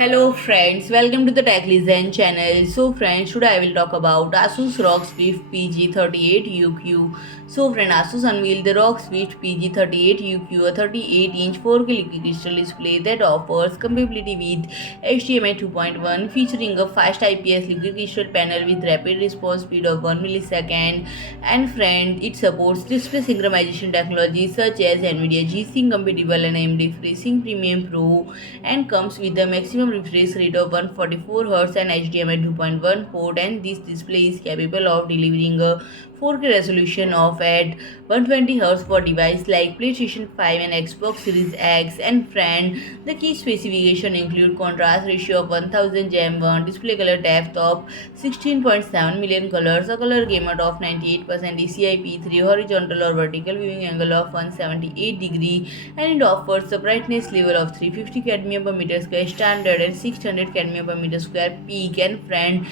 Hello friends, welcome to the Tech Listen channel. So friends, today I will talk about ASUS ROG Swift PG38UQ. ASUS unveiled the ROG Swift PG38UQ, a 38-inch 4K liquid crystal display that offers compatibility with HDMI 2.1, featuring a fast IPS liquid crystal panel with rapid response speed of 1 millisecond. And friend, it supports display synchronization technologies such as NVIDIA G-Sync compatible and AMD FreeSync Premium Pro, and comes with a maximum refresh rate of 144Hz and HDMI 2.1 port, and this display is capable of delivering a 4K resolution of at 120Hz for devices like PlayStation 5 and Xbox Series X. And friend, the key specification include contrast ratio of 1000 1, display color depth of 16.7 million colors, a color gamut of 98% DCI-P3, horizontal or vertical viewing angle of 178 degree, and it offers a brightness level of 350 cadmium per meter square standard and 600 cadmium per meter square peak. And friend,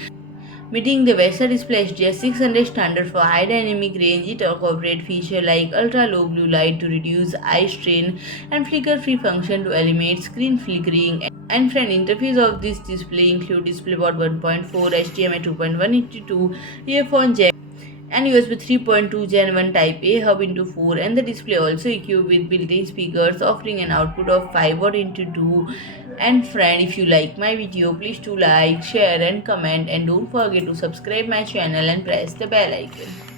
meeting the VESA Display HDR 600 standard for high dynamic range, it incorporates features like ultra low blue light to reduce eye strain and flicker free function to eliminate screen flickering. And friend, interface of this display include DisplayPort 1.4, HDMI 2.1/2, earphone jack, and USB 3.2 Gen 1 Type A hub into 4, and the display also equipped with built-in speakers offering an output of 5 watt into 2. And friend, if you like my video, please do like, share and comment, and don't forget to subscribe my channel and press the bell icon.